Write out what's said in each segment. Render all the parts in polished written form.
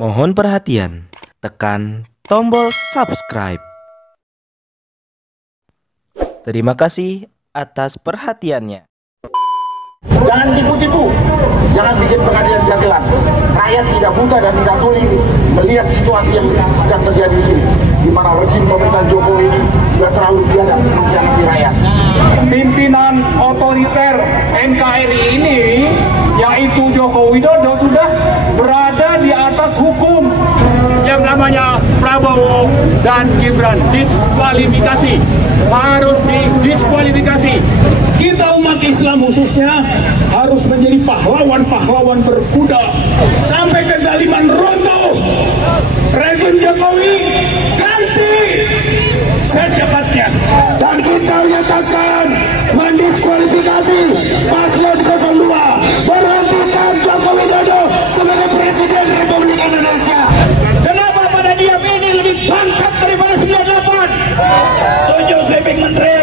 Mohon perhatian, tekan tombol subscribe. Terima kasih atas perhatiannya. Jangan tipu-tipu, jangan bikin pengadilan dagelan. Rakyat tidak buta dan tidak tuli melihat situasi yang sedang terjadi di sini, di mana rezim pemerintahan Jokowi ini sudah terlalu biadab mengkhianati rakyat. Pimpinan otoriter NKRI ini, yaitu Joko Widodo, sudah berada di atas hukum. Yang namanya Prabowo dan Gibran diskualifikasi, harus didiskualifikasi. Kita umat Islam khususnya harus menjadi pahlawan-pahlawan berkuda sampai kezaliman runtuh. Rezim Jokowi ganti secepatnya, dan kita nyatakan mendiskualifikasi paslon 02, berhentikan Joko Widodo sebagai Presiden Republik Indonesia. Kenapa pada diam ini lebih bangsat daripada 98? Setuju sweeping menteri.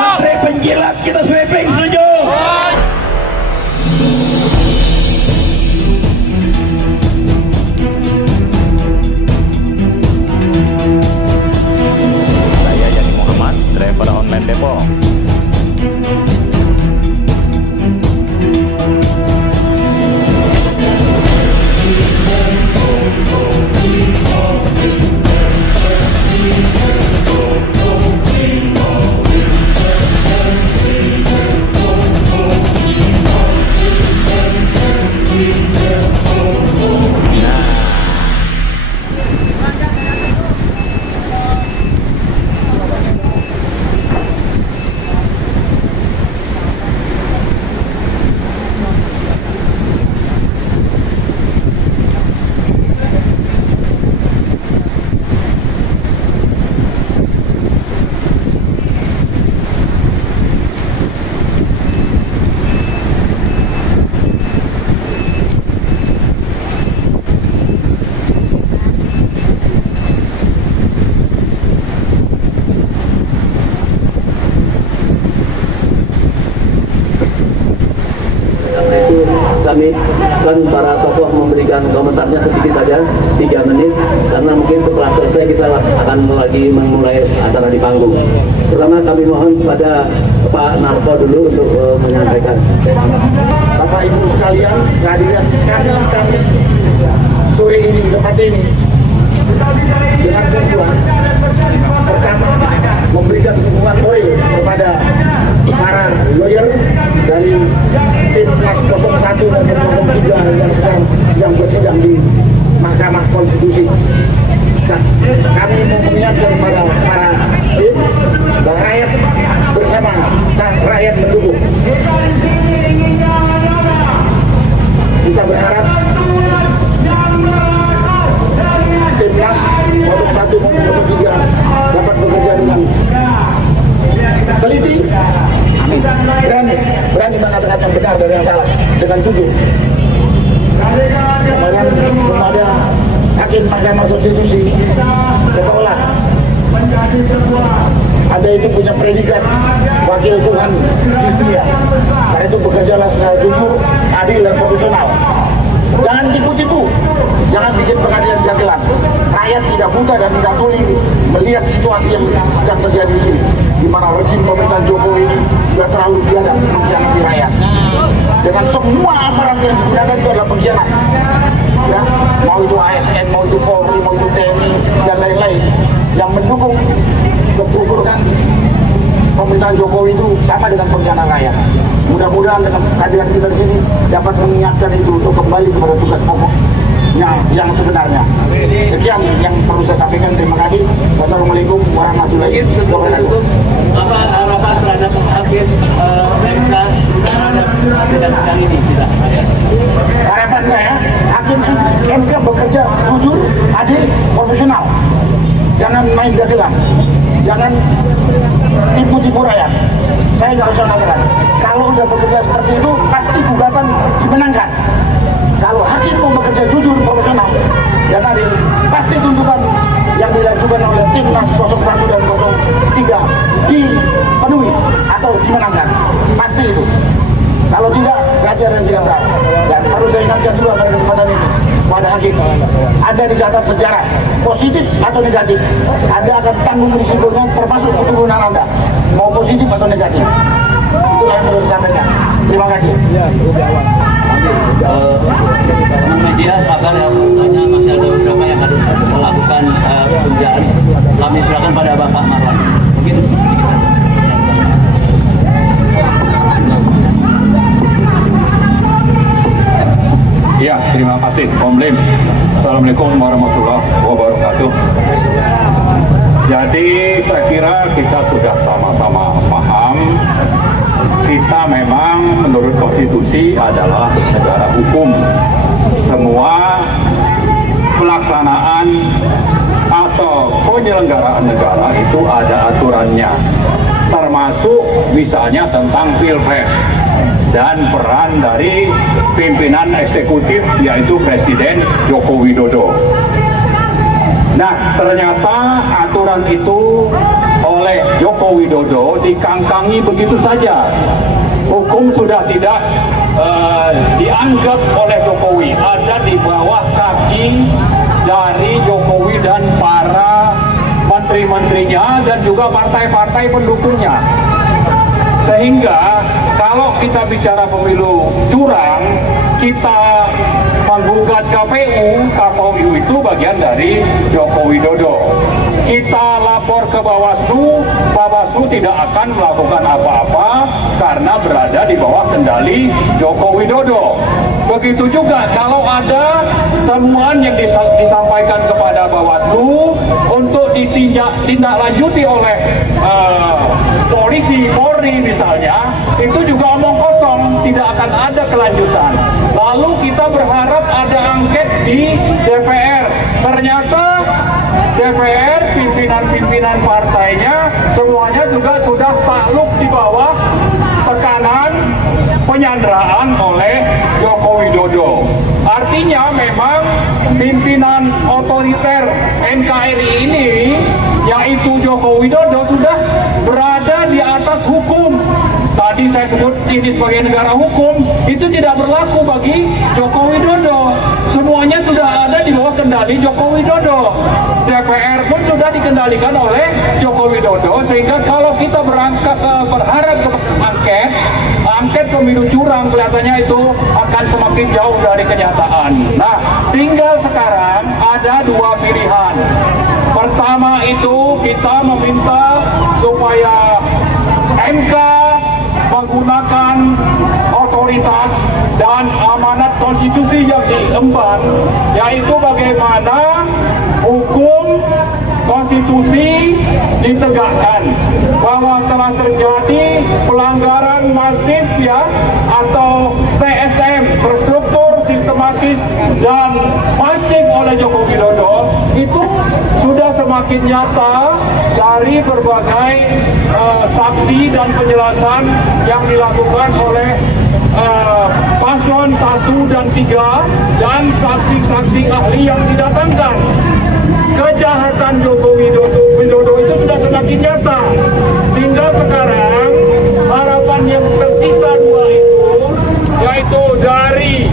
Menteri penjilat kita sweeping, setuju. Saya Yani Muhammad, driver online Depok. Kami kan para tokoh memberikan komentarnya sedikit saja, 3 menit, karena mungkin setelah selesai kita akan lagi memulai acara di panggung. Pertama kami mohon kepada Pak Narko dulu untuk menyampaikan. Bapak Ibu sekalian, kehadiran kami sore ini di tempat ini dengan tujuan pertama memberikan dukungan moral kepada para lawyer dari Timnas 01 dan 03 yang sedang bersidang di Mahkamah Konstitusi. Kami mau mengingatkan kepada para tim bahwa rakyat bersama, rakyat mendukung. Kita berharap Timnas 01 maupun 03 dapat bekerja dengan teliti, berani mengatakan yang benar dari yang salah dengan jujur. Kemarin kepada hakim Mahkamah Konstitusi setelah ada itu punya predikat wakil Tuhan di dunia, karena itu bekerjalah secara jujur, adil dan profesional. Jangan tipu-tipu, jangan bikin pengadilan dagelan. Rakyat tidak buta dan tidak tuli melihat situasi yang sedang terjadi di sini, di mana rezim pemerintahan Jokowi ini sudah terlalu biadab mengkhianati rakyat. Dengan semua aparat yang digunakan itu adalah pengkhianat. Ya, mau itu ASN, mau itu Polri, mau itu TNI dan lain-lain yang mendukung keburukan pemerintahan Jokowi itu sama dengan pengkhianat rakyat. Mudah-mudahan dengan kehadiran kita di sini dapat mengingatkan itu untuk kembali kepada tugas pokoknya yang sebenarnya. Sekian yang perlu saya sampaikan. Terima kasih. Wassalamualaikum warahmatullahi wabarakatuh. Apa harapan terhadap hakim MK terhadap sidang ini? Harapan saya, hakim MK bekerja jujur, adil, profesional. Jangan main dagelan, jangan tipu-tipu rakyat. Saya nggak usah katakan, kalau udah bekerja seperti itu pasti gugatan dimenangkan. Kalau hakim mau bekerja jujur, profesional, dan adil, pasti tuntutan yang dilakukan oleh Timnas 01 dan 03 dipenuhi atau dimenangkan. Pasti itu. Kalau tidak, pelajar yang tidak berat. Dan harus saya ingatkan juga pada kesempatan ini, pada hakim. Anda dicatat sejarah, positif atau negatif, Anda akan tanggung risikonya termasuk keturunan Anda, mau positif atau negatif. Itulah yang perlu saya sampaikan. Terima kasih. Teman media sabar ya, tanya masih ada beberapa yang harus melakukan penunjaan. Kami serahkan pada Bapak Marwan. Mungkin ya, terima kasih Om Lim. Assalamualaikum warahmatullahi wabarakatuh. Jadi saya kira kita sudah sama-sama paham, kita memang menurut konstitusi adalah negara hukum. Semua pelaksanaan atau penyelenggaraan negara itu ada aturannya, termasuk misalnya tentang pilpres dan peran dari pimpinan eksekutif yaitu Presiden Joko Widodo. Nah, ternyata aturan itu oleh Joko Widodo dikangkangi begitu saja. Hukum sudah tidak dianggap oleh Jokowi, ada di bawah kaki dari Jokowi dan para menteri-menterinya dan juga partai-partai pendukungnya. Sehingga kalau kita bicara pemilu curang, kita menggugat KPU itu bagian dari Joko Widodo. Kita lapor ke Bawaslu, Bawaslu tidak akan melakukan apa-apa karena berada di bawah kendali Joko Widodo. Begitu juga kalau ada temuan yang disampaikan kepada Bawaslu untuk ditindaklanjuti oleh polisi, Polri misalnya, itu juga omong kosong, tidak akan ada kelanjutan. Lalu kita berharap ada angket di DPR. Ternyata DPR, pimpinan-pimpinan partainya, semuanya juga sudah takluk di bawah tekanan penyanderaan oleh Joko Widodo. Artinya memang pimpinan otoriter NKRI ini, yaitu Joko Widodo, sudah berada di atas hukum. Tadi saya sebut ini sebagai negara hukum, itu tidak berlaku bagi Joko Widodo. Semuanya sudah ada di bawah kendali Joko Widodo. DPR pun sudah dikendalikan oleh Joko Widodo, sehingga kalau kita berharap ke angket pemilu curang, kelihatannya itu akan semakin jauh dari kenyataan. Nah, tinggal sekarang ada dua pilihan. Pertama itu kita meminta supaya MK menggunakan otoritas dan amanat konstitusi yang diemban, yaitu bagaimana hukum konstitusi ditegakkan, bahwa telah terjadi pelanggaran masif ya atau TSM, terstruktur, sistematis dan masif oleh Joko Widodo, itu sudah semakin nyata dari berbagai saksi dan penjelasan yang dilakukan oleh paslon 1 dan 3 dan saksi-saksi ahli yang didatangkan. Kejahatan Joko Widodo itu sudah semakin nyata. Tinggal sekarang harapan yang tersisa dua itu, yaitu dari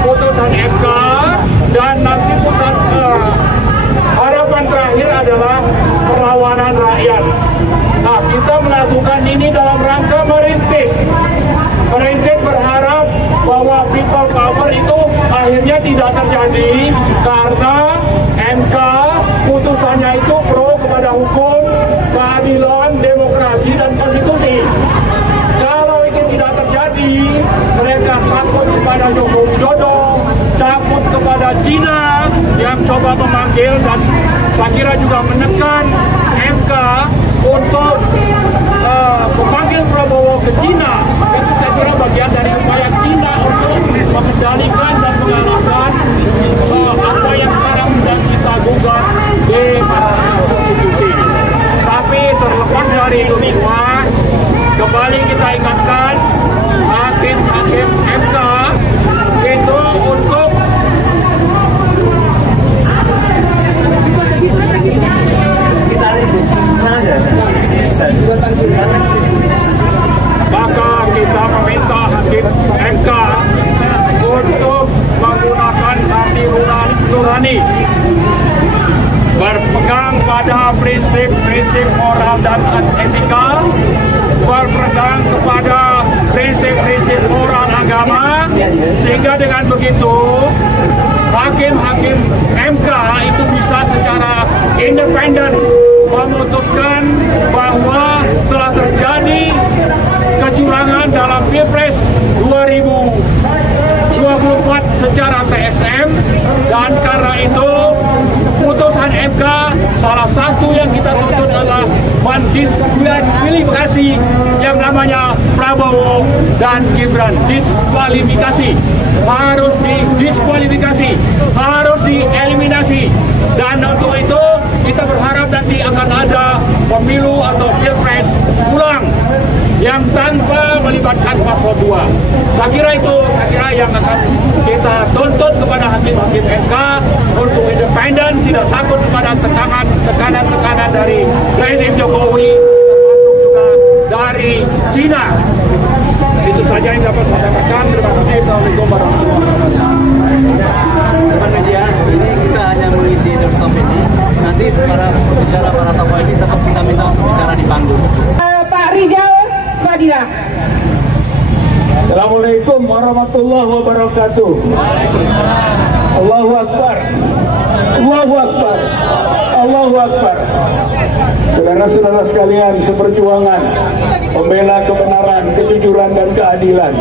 putusan MK dan nanti harapan terakhir adalah perlawanan rakyat. Nah, kita melakukan ini dalam rangka merintis berharap bahwa people power itu akhirnya tidak terjadi karena MK putusannya itu pro kepada hukum, keadilan, demokrasi, dan konstitusi. Kalau itu tidak terjadi, mereka takut kepada Joko Widodo, takut kepada Cina yang coba memanggil, dan saya kira juga menekan MK untuk memanggil Prabowo ke Cina. Itu saya kira bagian dari upaya Cina untuk mengendalikan dan mengalahkan apa yang sekarang sedang kita gugat di Mahkamah Konstitusi. Tapi terlepas dari itu semua, kembali kita ingatkan hakim-hakim MK itu untuk maka kita meminta hakim MK untuk menggunakan hati berani berpegang pada prinsip-prinsip moral dan etika, berpegang kepada prinsip-prinsip moral agama, sehingga dengan begitu hakim-hakim MK itu bisa secara independen memutuskan bahwa telah terjadi kecurangan dalam Pilpres 2024 secara TSM, dan karena itu putusan MK salah satu yang kita tuntut adalah mendiskualifikasi yang namanya Prabowo dan Gibran. Diskualifikasi, harus didiskualifikasi, harus dieliminasi, dan untuk itu kita berharap nanti akan ada pemilu atau Pilpres ulang yang tanpa melibatkan paslon 2. Saya kira yang akan kita tuntut kepada hakim-hakim MK untuk independen, tidak takut kepada tekanan dari rezim Jokowi, termasuk juga dari Cina. Itu saja yang dapat saya katakan. Terima kasih. Assalamualaikum warahmatullahi wabarakatuh. Teman media, ini kita hanya mengisi workshop ini. Nanti para pembicara, para tokoh ini tetap kita minta untuk bicara di panggung. Pak Rizal Fadilah. Assalamualaikum warahmatullahi wabarakatuh. Allahu Akbar. Allahu Akbar. Allahu Akbar. Saudara-saudara sekalian seperjuangan pembela kebenaran, kejujuran dan keadilan.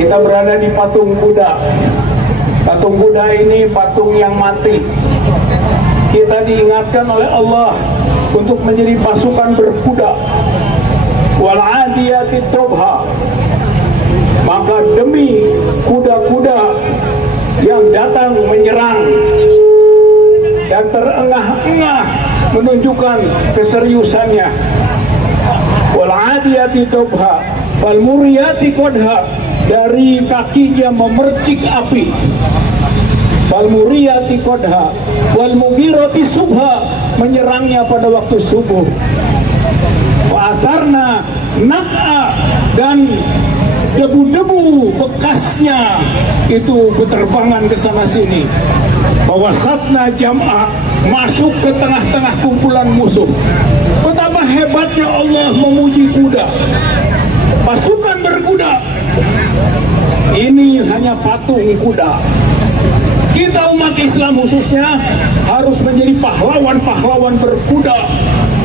Kita berada di patung kuda. Patung kuda ini patung yang mati. Kita diingatkan oleh Allah untuk menjadi pasukan berkuda. Wal adiyati tobha. Maka demi kuda-kuda yang datang menyerang dan terengah-engah menunjukkan keseriusannya. Wal adiyati tobha wal muriyati qadha, dari kakinya memercik api. Wal muriyati qadha wal mughirati subha, menyerangnya pada waktu subuh. Wa atharna nak'a, dan debu-debu bekasnya itu berterbangan ke sana sini. Wawasatna jam'a, masuk ke tengah-tengah kumpulan musuh. Betapa hebatnya Allah memuji kuda, pasukan berkuda. Ini hanya patung kuda. Kita umat Islam khususnya harus menjadi pahlawan-pahlawan berkuda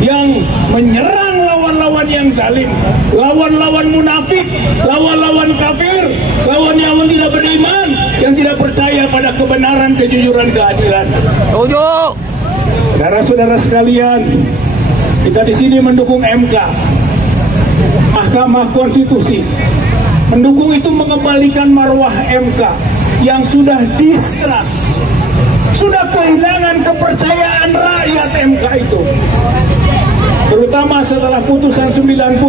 yang menyerang lawan-lawan yang zalim, lawan-lawan munafik, lawan-lawan kafir, lawan yang tidak beriman, yang tidak percaya pada kebenaran, kejujuran, keadilan. Saudara-saudara sekalian, kita di sini mendukung MK, Mahkamah Konstitusi. Mendukung itu mengembalikan marwah MK yang sudah distrust, sudah kehilangan kepercayaan rakyat MK itu. Terutama setelah putusan 90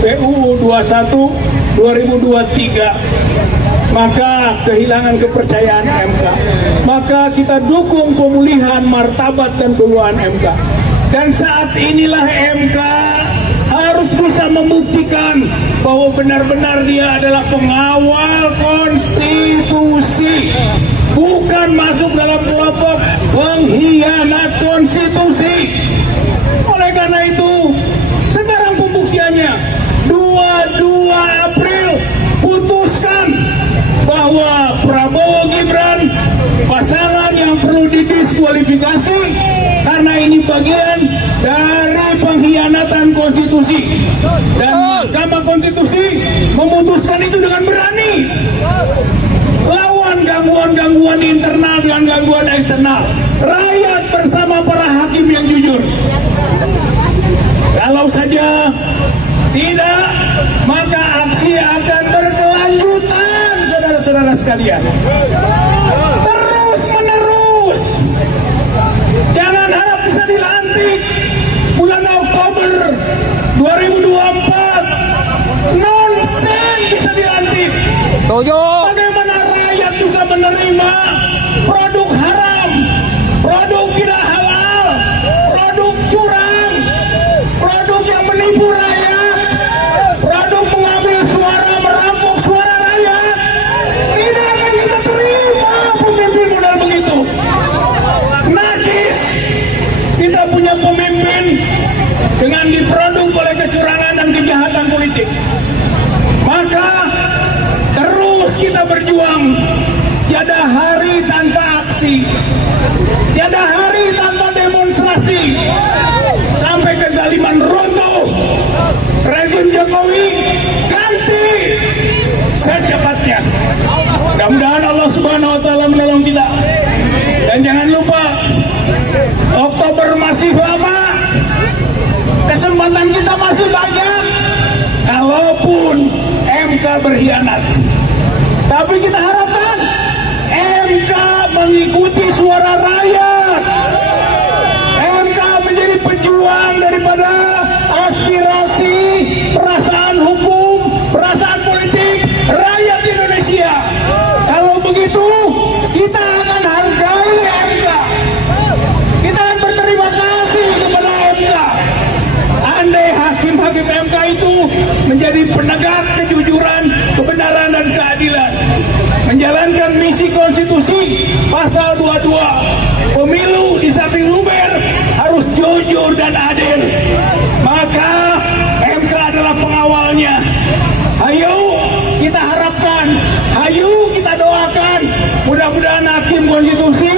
PUU 21 2023, maka kehilangan kepercayaan MK. Maka kita dukung pemulihan martabat dan keuangan MK. Dan saat inilah MK harus bisa membuktikan bahwa benar-benar dia adalah pengawal konstitusi, bukan masuk dalam kelompok pengkhianat konstitusi. Oleh karena itu, sekarang pembuktiannya 22 April putuskan bahwa Prabowo Gibran pasangan yang perlu didiskualifikasi karena ini bagian dari pengkhianatan konstitusi. Dan Mahkamah Konstitusi memutuskan itu dengan berani, lawan gangguan-gangguan internal dan gangguan eksternal. Rakyat bersama para hakim yang jujur. Kalau saja tidak, maka aksi akan berkelanjutan, saudara-saudara sekalian. Terus menerus. Jangan harap bisa dilantik bulan Oktober 2024. Nonsen bisa dilantik. Bagaimana rakyat bisa menerima produk haram, produk tidak halal, produk curang, produk yang menipu rakyat, produk mengambil suara, merampok suara rakyat? Tidak akan kita terima. berjuang. Tiada hari tanpa aksi, tiada hari tanpa demonstrasi, sampai kezaliman runtuh, rezim Jokowi ganti secepatnya. Mudah-mudahan Allah Subhanahu wa Ta'ala menolong kita. Dan jangan lupa, Oktober masih lama, kesempatan kita masih banyak. Kalaupun MK berkhianat, tapi kita harapkan MK mengikuti suara rakyat. MK menjadi pejuang daripada aspirasi, perasaan hukum, perasaan politik rakyat Indonesia. Kalau begitu, kita akan hargai MK. Kita akan berterima kasih kepada MK. Andai hakim-hakim MK itu menjadi penegak kejujuran, kebenaran, dan keadilan, menjalankan misi konstitusi pasal 22, pemilu di samping luber harus jujur dan adil, maka MK adalah pengawalnya. Ayo kita harapkan, ayo kita doakan, mudah-mudahan hakim konstitusi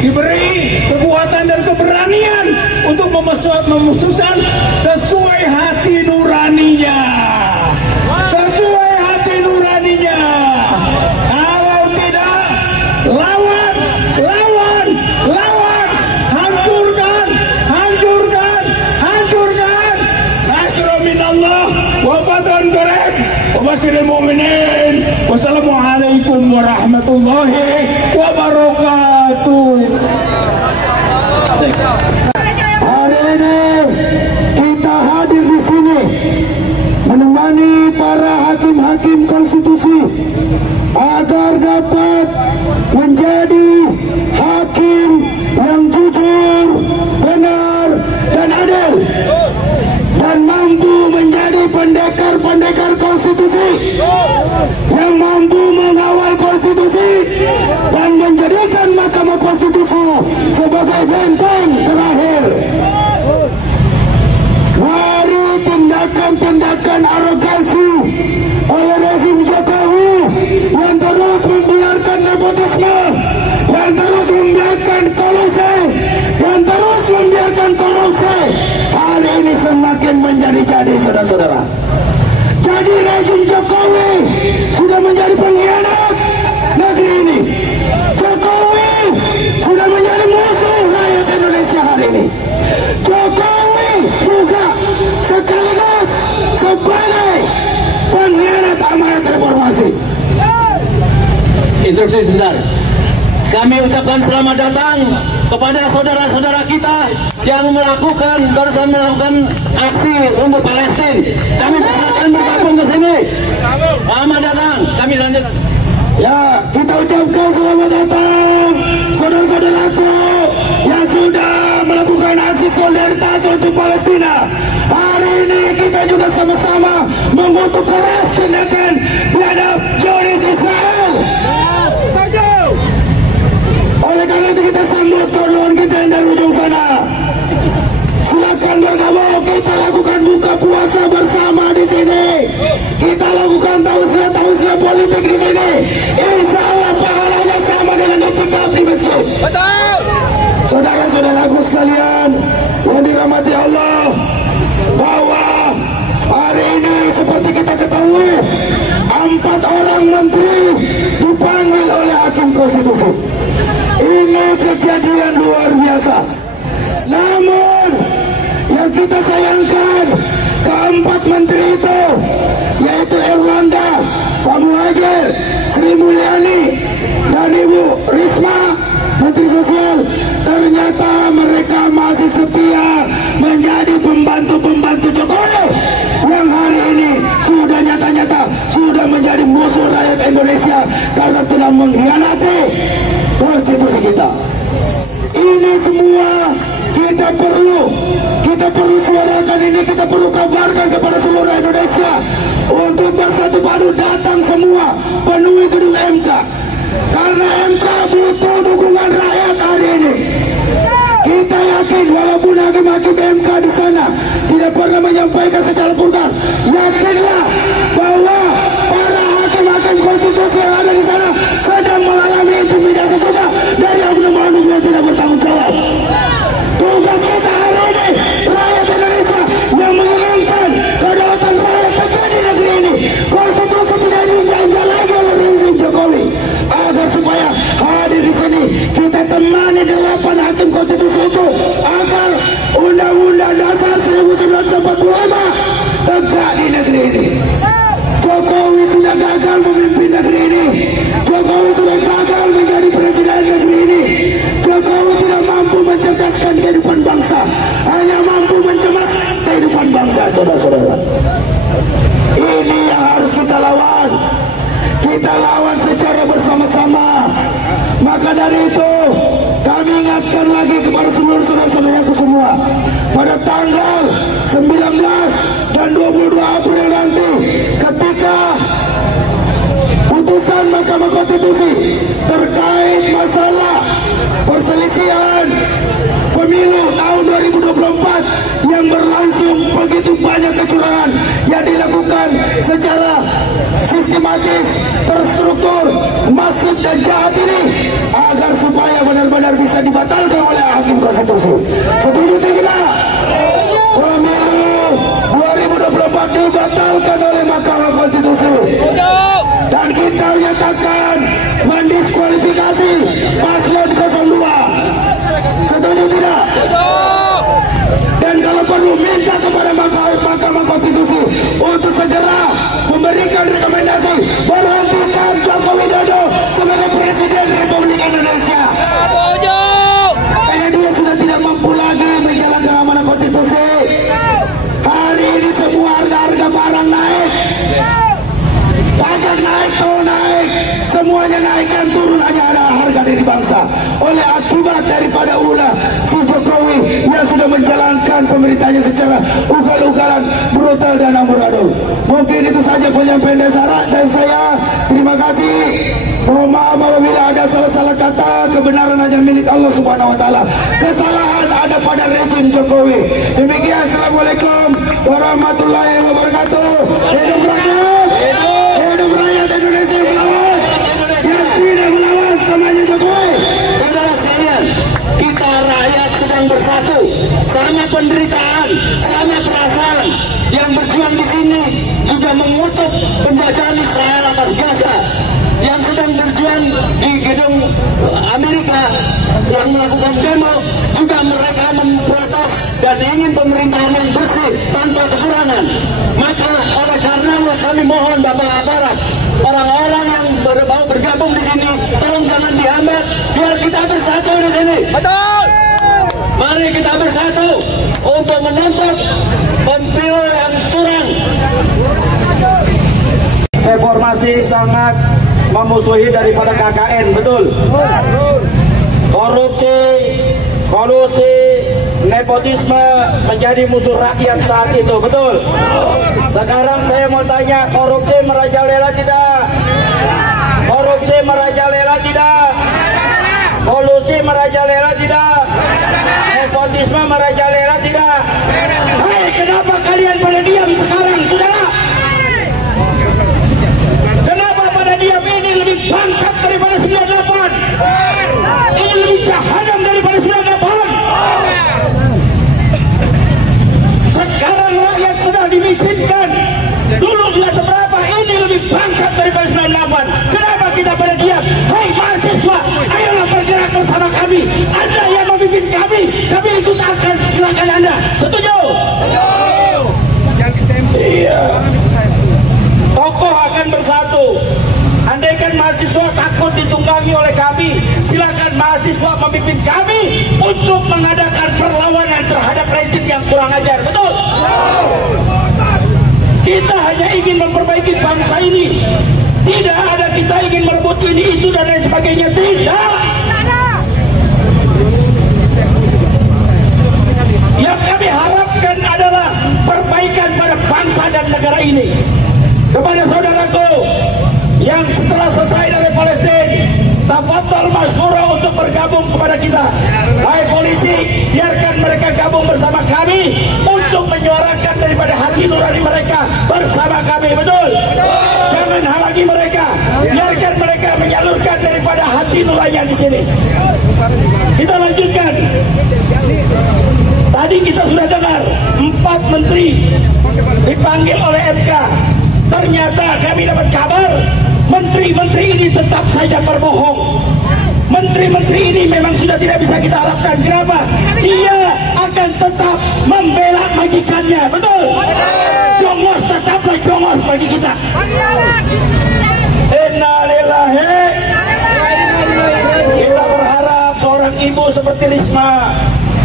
diberi kekuatan dan keberanian untuk memutuskan sesuai hati nuraninya. Sesuai hati nuraninya. Kalau tidak, lawan, lawan, lawan, hancurkan, hancurkan, hancurkan. Nasrul minallah wa fathun qarib wa basyiril mu'minin. Wassalamualaikum warahmatullahi wabarakatuh. Hari ini kita hadir di sini menemani para hakim-hakim konstitusi agar dapat menjadi hakim yang jujur, benar, dan adil, dan mampu menjadi pendekar-pendekar konstitusi yang mampu mengawal konstitusi dan menjadikan Mahkamah Konstitusi sebagai benteng terakhir dari tindakan-tindakan arogansi oleh rezim Jokowi yang terus membiarkan nepotisme, yang terus membiarkan kolusi, yang terus membiarkan korupsi. Hari ini semakin menjadi-jadi, saudara-saudara. Jadi rezim Jokowi sudah menjadi pengkhianat negeri ini. Jokowi sudah menjadi musuh rakyat Indonesia hari ini. Jokowi juga sekaligus sebagai pengkhianat amanat reformasi. Instruksi sebentar. Kami ucapkan selamat datang kepada saudara-saudara kita yang barusan melakukan aksi untuk Palestina. Kami akan bergabung ke sini. Selamat datang. Kami lanjut. Ya, kita ucapkan selamat datang saudara-saudaraku yang sudah melakukan aksi solidaritas untuk Palestina. Hari ini kita juga sama-sama mengutuk keras tindakan terhadap Zionis Israel. Oleh karena itu kita sambut kawan kita yang dari ujung sana. Silakan bergabung, kita lakukan buka puasa bersama di sini. Kita lakukan tausiah politik di sini. Insya Allah pahalanya sama dengan itikaf di masjid. Betul. Saudara-saudaraku sekalian yang dirahmati Allah, bahwa hari ini seperti kita ketahui 4 orang menteri dipanggil oleh hakim konstitusi. Ini kejadian luar biasa. Namun yang kita sayangkan, keempat menteri itu, yaitu Erlangga, Pak Muhajir, Sri Mulyani, dan Ibu Risma, Menteri Sosial, ternyata mereka masih setia menjadi pembantu-pembantu Jokowi yang hari ini sudah nyata-nyata sudah menjadi musuh rakyat Indonesia karena telah mengkhianati konstitusi kita. Ini semua kita perlu suarakan ini, kita perlu kabarkan kepada seluruh Indonesia untuk bersatu padu datang semua penuhi gedung MK, karena MK butuh dukungan rakyat hari ini. Kita yakin walaupun hakim-hakim MK di sana tidak pernah menyampaikan secara vulgar, yakinlah bahwa para hakim-hakim konstitusi yang ada di sana itu agar Undang-Undang Dasar 1945 tegak di negeri ini. Jokowi sudah gagal memimpin negeri ini. Jokowi sudah gagal menjadi presiden negeri ini. Jokowi tidak mampu mencerdaskan kehidupan bangsa, hanya mampu mencemaskan kehidupan bangsa, saudara-saudara. Ini yang harus kita lawan. Kita lawan secara bersama-sama. Maka dari itu kami ingatkan lagi kepada seluruh saudara-saudaraku semua, pada tanggal 19 dan 22 April nanti, ketika putusan Mahkamah Konstitusi terkait masalah perselisihan pemilu tahun 2024 yang berlangsung begitu banyak kecurangan yang dilakukan secara sistematis, terstruktur, masif dan jahat ini, agar supaya benar-benar bisa dibatalkan oleh Hakim Konstitusi. Setuju tidak? Pemilu 2024 dibatalkan oleh Mahkamah Konstitusi. Dan kita menyatakan mendiskualifikasi paslon 02. Setuju tidak? Dan kalau perlu minta kepada Mahkamah Konstitusi untuk segera memberikan rekomendasi berhentikan Joko Widodo sebagai Presiden Republik Indonesia. Karena dia sudah tidak mampu lagi menjalankan amanah konstitusi. Hari ini semua harga-harga barang naik, pajak naik, tol naik, semuanya naik dan turun, hanya ada harga diri bangsa. Oleh akibat daripada ulah si Jokowi yang sudah menjalankan pemerintahnya secara ugal-ugalan, brutal dan amburadul. Mungkin itu saja penyampaian dari saya. Terima kasih. Mohon maaf apabila ada salah-salah kata. Kebenaran hanya milik Allah Subhanahu wa Ta'ala. Kesalahan ada pada rejim Jokowi. Demikian. Assalamualaikum warahmatullahi wabarakatuh. Hidup rakyat, hidup rakyat Indonesia melawan yang tidak melawan semuanya Jokowi. Saudara sekalian, kita rakyat sedang bersatu, sama penderitaan, sama perasaan. Yang berjuang di sini juga mengutuk penjajahan Israel atas Gaza. Yang sedang berjuang di gedung Amerika yang melakukan demo juga mereka memprotes dan ingin pemerintahan yang bersih tanpa kecurangan. Maka oleh karenanya kami mohon Bapak aparat, orang-orang yang mau bergabung di sini, tolong jangan dihambat, biar kita bersatu di sini. Betul. Mari kita bersatu untuk menuntut pemilu yang curang. Reformasi sangat memusuhi daripada KKN, betul. Korupsi, kolusi, nepotisme menjadi musuh rakyat saat itu, betul. Sekarang saya mau tanya, korupsi merajalela tidak? Korupsi merajalela tidak? Kolusi merajalela tidak? Nepotisme merajalela tidak? Hei, kenapa kalian pada diam sekarang, saudara? Kenapa pada diam? Ini lebih bangsat daripada 98. Ini lebih jahanam daripada 98. Sekarang rakyat sedang dimicinkan. Dulu tidak seberapa, ini lebih bangsat daripada 98. Kenapa kita pada diam? Hei mahasiswa, ayolah bergerak bersama kami. Anda yang memimpin kami ikut akan silakan Anda. Setuju? Iya. Tokoh akan bersatu. Andaikan mahasiswa takut ditunggangi oleh kami, silakan mahasiswa memimpin kami untuk mengadakan perlawanan terhadap rezim yang kurang ajar. Betul? Kita hanya ingin memperbaiki bangsa ini. Tidak ada kita ingin merebut ini, itu dan lain sebagainya. Tidak. Yang kami harapkan adalah perbaikan pada bangsa dan negara ini. Kepada saudaraku yang setelah selesai dari Palestina, tafadhol masyhura untuk bergabung kepada kita. Hai polisi, biarkan mereka gabung bersama kami untuk menyuarakan daripada hati nurani mereka bersama kami. Betul? Jangan halangi mereka. Biarkan mereka menyalurkan daripada hati nurani di sini. Kita lanjutkan. Tadi kita sudah dengar 4 menteri dipanggil oleh MK. Ternyata kami dapat kabar menteri-menteri ini tetap saja berbohong. Menteri-menteri ini memang sudah tidak bisa kita harapkan. Kenapa? Dia akan tetap membela majikannya. Betul? Jongos tetaplah jongos bagi kita. Innalillahi. Kita berharap seorang ibu seperti Risma,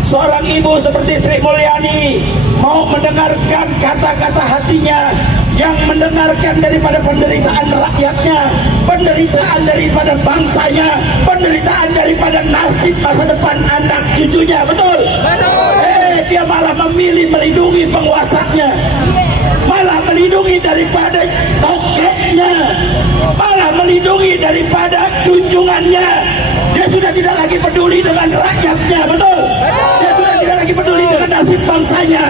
seorang ibu seperti Sri Mulyani mau mendengarkan kata-kata hatinya, yang mendengarkan daripada penderitaan rakyatnya, penderitaan daripada bangsanya, penderitaan daripada nasib masa depan anak cucunya. Betul? Dia malah memilih melindungi penguasanya, malah melindungi daripada tokeknya, malah melindungi daripada junjungannya. Dia sudah tidak lagi peduli dengan rakyatnya. Betul? Dia sudah tidak lagi peduli dengan nasib bangsanya.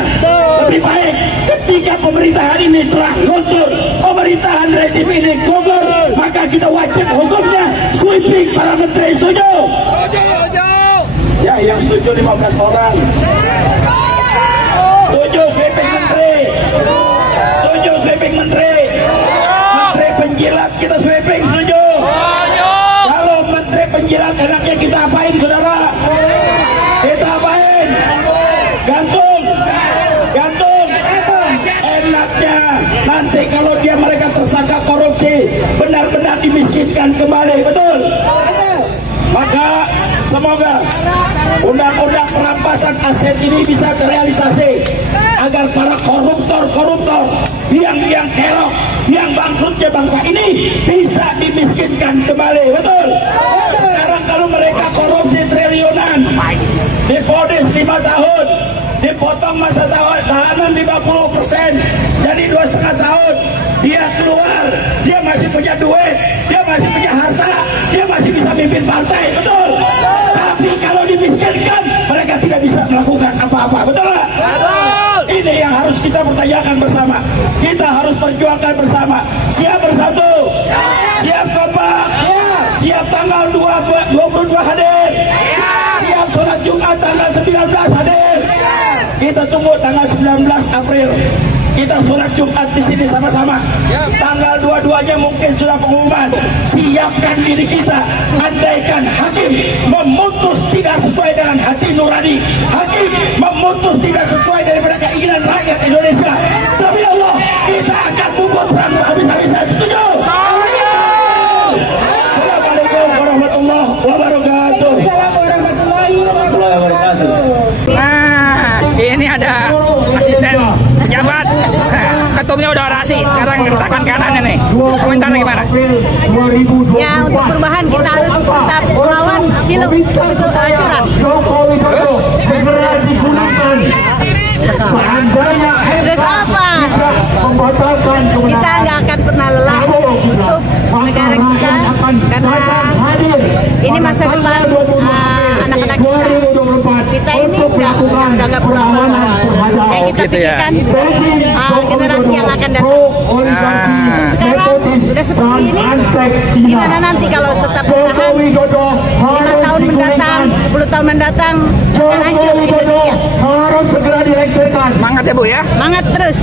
Lebih baik ketika pemerintahan ini telah luntur, pemerintahan rejim ini gugur, maka kita wajib hukumnya sweeping para menteri. Setuju? Ya, yang setuju 15 orang. Setuju sweeping menteri. Setuju sweeping menteri. Menteri penjilat kita sweeping. Setuju? Kalau menteri penjilat enaknya kita apain, saudara? Kita apain? Gantung. Enaknya nanti kalau mereka tersangka korupsi, benar-benar dimiskinkan kembali. Betul? Maka semoga undang-undang perampasan aset ini bisa terrealisasi, agar para koruptor yang kelok, yang bangkrutnya bangsa ini bisa dimiskinkan kembali. Betul? Sekarang kalau mereka korupsi triliunan, divonis 5 tahun, dipotong masa tahanan 50%, jadi 2,5 tahun, dia keluar, dia masih punya duit, dia masih punya harta, dia masih bisa mimpin partai. Betul? Tapi kalau dimiskinkan, mereka tidak bisa melakukan apa-apa. Betul nggak? Ini yang harus kita pertanyakan bersama. Kita harus perjuangkan bersama. Siap bersatu? Siap kompak? Siap tanggal 22 hadir? Siap sholat Jumat tanggal 19 hadir? Kita tunggu tanggal 19 April. Kita sholat Jumat di sini sama-sama. Tanggal 22-nya mungkin sudah pengumuman. Siapkan diri kita. Andaikan hakim memutus tidak sesuai dengan hati nurani, hakim memutus tidak sesuai daripada keinginan rakyat Indonesia, demi Allah kita akan pukul perang habis-habisan. Setuju? Assalamualaikum warahmatullahi wabarakatuh. Nah, ini ada asisten pejabat, ketumnya udah orasi, sekarang tangan kanannya nih. Komentarnya gimana? Ya, untuk perubahan kita harus tetap melawan film curang. Terus apa? Kita nggak akan pernah lelah untuk negara kita, karena ini masa depan anak-anak kita ini udah nggak pernah yang kita pikirkan generasi yang akan datang. Sekarang udah seperti ini, gimana nanti kalau tetap bertahan 5 tahun mendatang, 10 tahun mendatang, akan hancur Indonesia. Semangat ya Bu ya. Semangat terus.